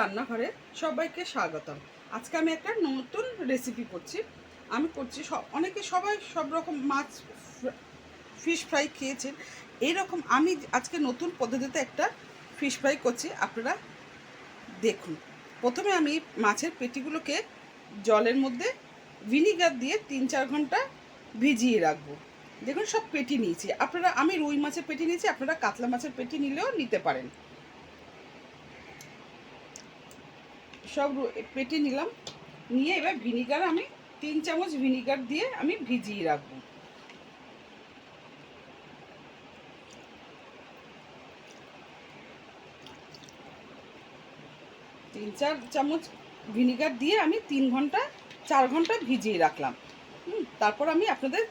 রান্নাঘরে সবাইকে স্বাগতম। আজকে আমি একটা নতুন রেসিপি করছি। আমি করছি সবাই সব রকম মাছ ফিশ ফ্রাই খেয়েছেন, এইরকম আমি আজকে নতুন পদ্ধতিতে একটা ফিশ ফ্রাই করছি। আপনারা দেখুন। প্রথমে আমি মাছের পেটিগুলোকে জলের মধ্যে ভিনিগার দিয়ে 3-4 ঘন্টা ভিজিয়ে রাখবো। দেখুন সব পেটি নিয়েছি। আমি রুই মাছের পেটি নিয়েছি, আপনারা কাতলা মাছের পেটি নিলেও নিতে পারেন। সব পেটি নিলাম, নিয়ে এবার ভিনিগার আমি 3 চামচ ভিনিগার দিয়ে আমি ভিজিয়ে রাখবো। তিন চার চামচ ভিনিগার দিয়ে আমি 4 ঘন্টা ভিজিয়ে রাখলাম। তারপর আমি আপনাদের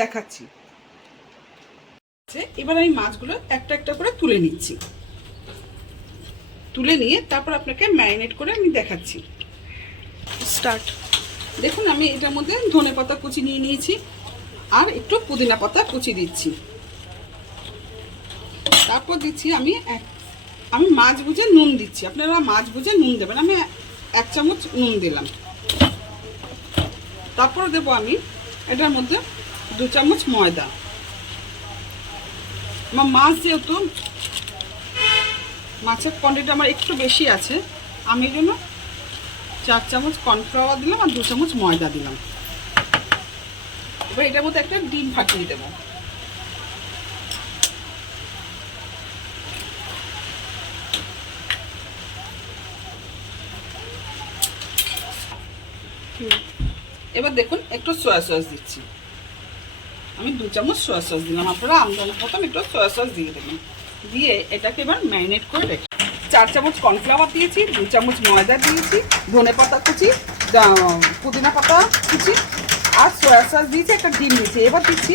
দেখাচ্ছি। এবার আমি মাছগুলো একটা একটা করে তুলে নিচ্ছি। তুলে নিয়ে তারপর আপনাকে ম্যারিনেট করে আমি দেখাচ্ছি। স্টার্ট। দেখুন আমি এটার মধ্যে ধনেপাতা কুচি নিয়ে নিয়েছি, আর একটু পুদিনা পাতা কুচি দিচ্ছি। তারপর দিচ্ছি আমি মাছ বুঝে নুন দিচ্ছি। আপনারা মাছ বুঝে নুন দেবেন। আমি 1 চামচ নুন দিলাম। তারপর দেব আমি এটার মধ্যে 2 চামচ ময়দা। আমার মাছ যেহেতু মাছের কোয়ান্টিটি আমার একটু বেশি আছে, আমি এই জন্য 4 চামচ কর্নফ্লাওয়ার দিলাম আর 2 চামচ ময়দা দিলাম। এবার এটার মধ্যে একটা ডিম ফাটিয়ে দেবো। এবার দেখুন একটু সয়া সস দিচ্ছি। আমি 2 চামচ সয়া সস দিলাম। আপনারা আমদানি মতন একটু সয়া সস দিয়ে দেবেন। দিয়ে এটাকে এবার ম্যারিনেট করে রেখে 4 চামচ কর্নফ্লাওয়ার দিয়েছি, 2 চামচ ময়দা দিয়েছি, ধনে পাতা কুচি, পুদিনা পাতা কুচি আর সয়া সস দিয়েছি, একটা ডিম দিয়েছি। এবার দিচ্ছি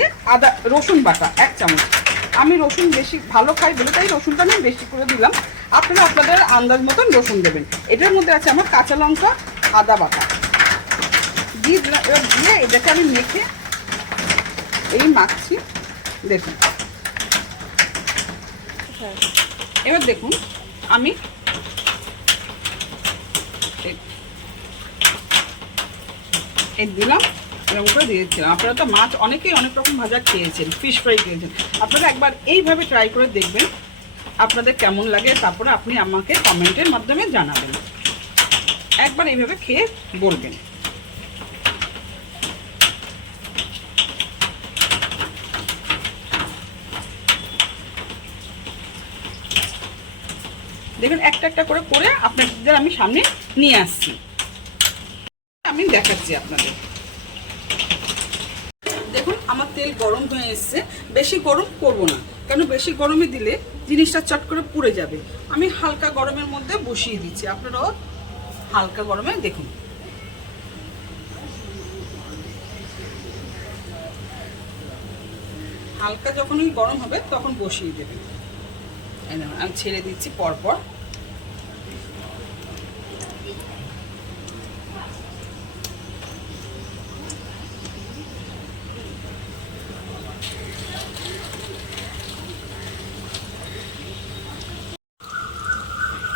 রসুন বাটা 1 চামচ। আমি রসুন বেশি ভালো খাই বলে তাই রসুনটা আমি বেশি করে দিলাম। আপনারা আপনাদের আন্দাজ মতন রসুন দেবেন। এটার মধ্যে আছে আমার কাঁচা লঙ্কা, আদা বাটা দিয়ে দিলাম। এবার দিয়ে এটাকে আমি মেখে মাখছি। দেখুন এবার দেখুন আমি দিলাম, এরকম করে দিয়েছিলাম। আপনারা তো মাছ অনেকেই অনেক রকম ভাজা খেয়েছেন, ফিশ ফ্রাই খেয়েছেন। আপনারা একবার এইভাবে ট্রাই করে দেখবেন আপনাদের কেমন লাগে। তারপরে আপনি আমাকে কমেন্টের মাধ্যমে জানাবেন। একবার এইভাবে খেয়ে বলবেন। দেখুন একটা একটা করে করে আপনাদের আমি সামনে নিয়ে আসছি, আমি দেখাচ্ছি আপনাদের। দেখুন আমার তেল গরম হয়ে এসছে। বেশি গরম করব না, কারণ বেশি গরমে দিলে জিনিসটা চট করে পুড়ে যাবে। আমি হালকা গরমের মধ্যে বসিয়ে দিচ্ছি। আপনারাও হালকা গরমে দেখুন। হালকা যখনই গরম হবে তখন বসিয়ে দেবেন। আমি ছেড়ে দিচ্ছি পরপর।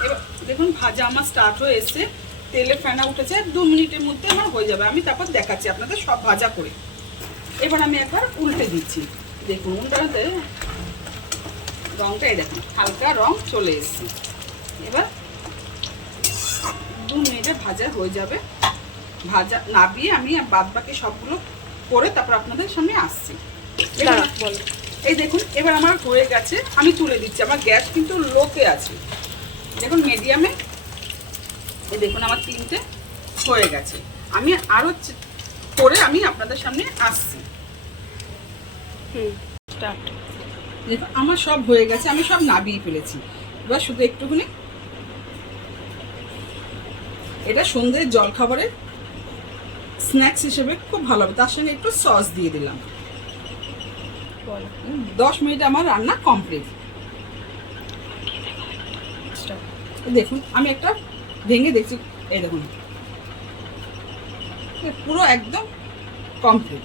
এবার দেখুন ভাজা আমার স্টার্ট হয়ে এসছে, তেলে ফেনা উঠেছে। 2 মিনিটের মধ্যে আমার হয়ে যাবে। আমি তারপর দেখাচ্ছি আপনাদের সব ভাজা করে। এবার আমি একবার উল্টে দিচ্ছি। দেখুন উল্টাতে রঙটাই দেখুন হালকা রং চলে এসছে। এবার 2 মিনিটে ভাজা হয়ে যাবে। ভাজা নাবিয়ে আমি বাদ বাকি সবগুলো করে তারপর আপনাদের সামনে আসছি। এই দেখুন এবার আমার হয়ে গেছে, আমি তুলে দিচ্ছি। আমার গ্যাস কিন্তু লোতে আছে। দেখুন মিডিয়ামে। এই দেখুন আমার 3টে হয়ে গেছে। আমি আরও করে আমি আপনাদের সামনে আসছি। দেখুন আমার সব হয়ে গেছে, আমি সব নাবিয়ে ফেলেছি। এবার শুধু একটুখানি এটা সন্ধ্যের জলখাবারের স্ন্যাক্স হিসেবে খুব ভালো হবে। তার সঙ্গে একটু সস দিয়ে দিলাম। 10 মিনিট আমার রান্না কমপ্লিট। দেখুন আমি একটা ভেঙে দেখছি। এই দেখুন পুরো একদম কমপ্লিট।